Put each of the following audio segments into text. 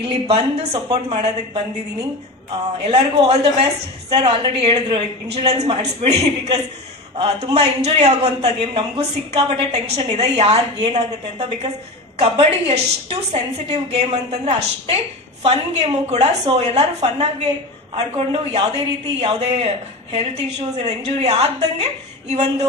ಇಲ್ಲಿ ಬಂದು ಸಪೋರ್ಟ್ ಮಾಡೋದಕ್ಕೆ ಬಂದಿದ್ದೀನಿ. ಎಲ್ಲರಿಗೂ all the best. Sir already ಹೇಳಿದ್ರು ಇನ್ಶೂರೆನ್ಸ್ ಮಾಡಿಸ್ಬಿಡಿ, ಬಿಕಾಸ್ ತುಂಬ ಇಂಜುರಿ ಆಗುವಂಥ ಗೇಮ್. ನಮಗೂ ಸಿಕ್ಕಾಪಟ್ಟೆ ಟೆನ್ಷನ್ ಇದೆ ಯಾರಿಗೆ ಏನಾಗುತ್ತೆ ಅಂತ. ಬಿಕಾಸ್ ಕಬಡ್ಡಿ ಎಷ್ಟು ಸೆನ್ಸಿಟಿವ್ ಗೇಮ್ ಅಂತಂದ್ರೆ ಅಷ್ಟೇ ಫನ್ ಗೇಮು ಕೂಡ. ಸೊ ಎಲ್ಲರೂ ಫನ್ ಆಗಿ ಆಡ್ಕೊಂಡು ಯಾವುದೇ ರೀತಿ ಯಾವುದೇ ಹೆಲ್ತ್ ಇಶ್ಯೂಸ್ ಇಂಜುರಿ ಆಗ್ದಂಗೆ ಈ ಒಂದು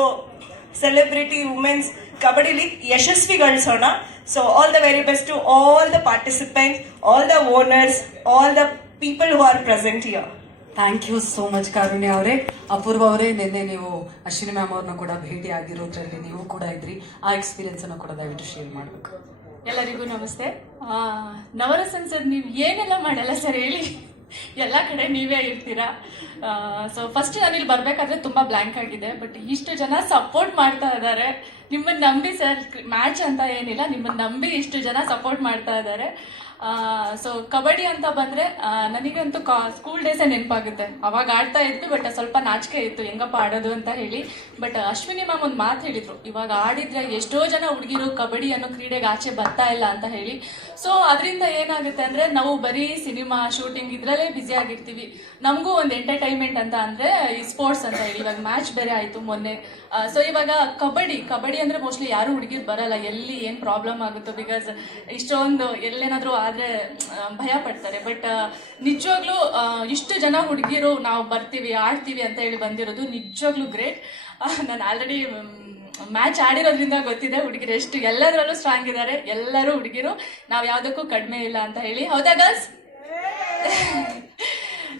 ಸೆಲೆಬ್ರಿಟಿ ವುಮೆನ್ಸ್ ಕಬಡ್ಡಿ ಲೀಗ್ ಯಶಸ್ವಿಗೊಳಿಸೋಣ. So all the very best to all the participants, all the owners, all the people who are present here. Thank you so much Karunya ಅವರೇ. ಅಪೂರ್ವ ಅವರೇ, ನಿನ್ನೆ ನೀವು ಅಶ್ವಿನಿ ಮ್ಯಾಮ್ ಅವ್ರನ್ನ ಕೂಡ ಭೇಟಿ ಆಗಿರೋದ್ರಲ್ಲಿ ನೀವು ಕೂಡ ಇದ್ರಿ. ಆ ಎಕ್ಸ್ಪೀರಿಯನ್ಸ್ ಅನ್ನು ಕೂಡ ದಯವಿಟ್ಟು ಶೇರ್ ಮಾಡಬೇಕು. ಎಲ್ಲರಿಗೂ ನಮಸ್ತೆ. ನವರಸನ್ ಸರ್, ನೀವು ಏನೆಲ್ಲ ಮಾಡಲ್ಲ ಸರ್ ಹೇಳಿ, ಎಲ್ಲ ಕಡೆ ನೀವೇ ಇರ್ತೀರಾ. ಸೊ ಫಸ್ಟ್ ನಾನು ಇಲ್ಲಿ ಬರಬೇಕಾದ್ರೆ ತುಂಬ ಬ್ಲ್ಯಾಂಕ್ ಆಗಿದೆ, ಬಟ್ ಇಷ್ಟು ಜನ ಸಪೋರ್ಟ್ ಮಾಡ್ತಾ ಇದ್ದಾರೆ. ನಿಮ್ಮನ್ನು ನಂಬಿ ಸರ್, ಮ್ಯಾಚ್ ಅಂತ ಏನಿಲ್ಲ, ನಿಮ್ಮನ್ನು ನಂಬಿ ಇಷ್ಟು ಜನ ಸಪೋರ್ಟ್ ಮಾಡ್ತಾ ಇದ್ದಾರೆ. ಸೊ ಕಬಡ್ಡಿ ಅಂತ ಬಂದರೆ ನನಗಂತೂ ಸ್ಕೂಲ್ ಡೇಸೇ ನೆನಪಾಗುತ್ತೆ. ಅವಾಗ ಆಡ್ತಾ ಇದ್ವಿ, ಬಟ್ ಸ್ವಲ್ಪ ನಾಚಿಕೆ ಇತ್ತು ಹೆಂಗಪ್ಪ ಆಡೋದು ಅಂತ ಹೇಳಿ. ಬಟ್ ಅಶ್ವಿನಿ ಮ್ಯಾಮ್ ಒಂದು ಮಾತು ಹೇಳಿದ್ರು, ಇವಾಗ ಆಡಿದ್ರೆ ಎಷ್ಟೋ ಜನ ಹುಡುಗಿರು ಕಬಡ್ಡಿ ಅನ್ನೋ ಕ್ರೀಡೆಗೆ ಆಚೆ ಬರ್ತಾ ಇಲ್ಲ ಅಂತ ಹೇಳಿ. ಸೊ ಅದರಿಂದ ಏನಾಗುತ್ತೆ ಅಂದರೆ ನಾವು ಬರೀ ಸಿನಿಮಾ ಶೂಟಿಂಗ್ ಇದರಲ್ಲೇ ಬ್ಯುಸಿ ಆಗಿರ್ತೀವಿ. ನಮಗೂ ಒಂದು ಎಂಟರ್ಟೈನ್ಮೆಂಟ್ ಅಂತ ಅಂದರೆ ಈ ಸ್ಪೋರ್ಟ್ಸ್ ಅಂತ ಹೇಳಿ. ಇವಾಗ ಮ್ಯಾಚ್ ಬೇರೆ ಆಯಿತು ಮೊನ್ನೆ. ಸೊ ಇವಾಗ ಕಬಡ್ಡಿ ಅಂದರೆ ಮೋಸ್ಟ್ಲಿ ಯಾರು ಹುಡುಗಿರು ಬರಲ್ಲ, ಎಲ್ಲಿ ಏನು ಪ್ರಾಬ್ಲಮ್ ಆಗುತ್ತೋ, ಬಿಕಾಸ್ ಇಷ್ಟೊಂದು ಎಲ್ಲೇನಾದರೂ ಆದರೆ ಭಯ ಪಡ್ತಾರೆ. ಬಟ್ ನಿಜವಾಗ್ಲೂ ಇಷ್ಟು ಜನ ಹುಡುಗಿರು ನಾವು ಬರ್ತೀವಿ ಆಡ್ತೀವಿ ಅಂತ ಹೇಳಿ ಬಂದಿರೋದು ನಿಜವಾಗ್ಲೂ ಗ್ರೇಟ್. ನಾನು ಆಲ್ರೆಡಿ ಮ್ಯಾಚ್ ಆಡಿರೋದ್ರಿಂದ ಗೊತ್ತಿದೆ ಹುಡುಗಿರು ಎಷ್ಟು ಎಲ್ಲದರಲ್ಲೂ ಸ್ಟ್ರಾಂಗ್ ಇದ್ದಾರೆ. ಎಲ್ಲರೂ ಹುಡುಗಿರು, ನಾವು ಯಾವುದಕ್ಕೂ ಕಡಿಮೆ ಇಲ್ಲ ಅಂತ ಹೇಳಿ. ಹೌದಾ girls?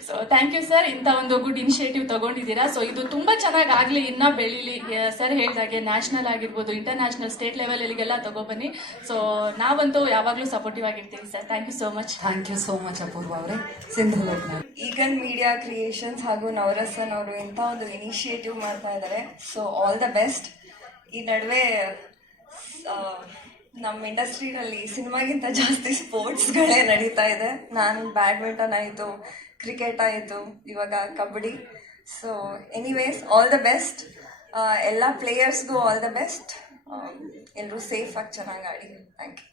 So thank you sir, ಇಂಥ ಒಂದು ಗುಡ್ ಇನಿಷಿಯೇಟಿವ್ ತಗೊಂಡಿದ್ದೀರಾ. ಸೊ ಇದು ತುಂಬ ಚೆನ್ನಾಗಿ ಆಗಲಿ, ಇನ್ನೂ ಬೆಳೀಲಿ. ಸರ್ ಹೇಳಿದಾಗೆ ನ್ಯಾಷನಲ್ ಆಗಿರ್ಬೋದು, ಇಂಟರ್ನ್ಯಾಷನಲ್, ಸ್ಟೇಟ್ ಲೆವೆಲ್ಗೆಲ್ಲ ತಗೊಬನ್ನಿ. ಸೊ ನಾವಂತೂ ಯಾವಾಗಲೂ ಸಪೋರ್ಟಿವ್ ಆಗಿರ್ತೀವಿ sir. Thank you so much. Thank you so much Apoorva ಅವರೇ. ಸಿಂಧು ಲೋಕನಾಥ್. ಈಗನ್ ಮೀಡಿಯಾ ಕ್ರಿಯೇಷನ್ಸ್ ಹಾಗೂ ನವರಸನ್ ಅವರು ಇಂಥ ಒಂದು ಇನಿಷಿಯೇಟಿವ್ ಮಾಡ್ತಾ ಇದ್ದಾರೆ. So all the best. ಈ ನಡುವೆ ನಮ್ಮ ಇಂಡಸ್ಟ್ರಿನಲ್ಲಿ ಸಿನಿಮಾಗಿಂತ ಜಾಸ್ತಿ ಸ್ಪೋರ್ಟ್ಸ್ಗಳೇ ನಡೀತಾ ಇದೆ. ನಾನು ಬ್ಯಾಡ್ಮಿಂಟನ್ ಆಯಿತು, ಕ್ರಿಕೆಟ್ ಆಯಿತು, ಇವಾಗ kabaddi. So anyways all the best. ಎಲ್ಲ ಪ್ಲೇಯರ್ಸ್ಗೂ ಆಲ್ ದ ಬೆಸ್ಟ್. ಎಲ್ಲರೂ ಸೇಫಾಗಿ ಚೆನ್ನಾಗಿ ಆಡಿ. Thank you.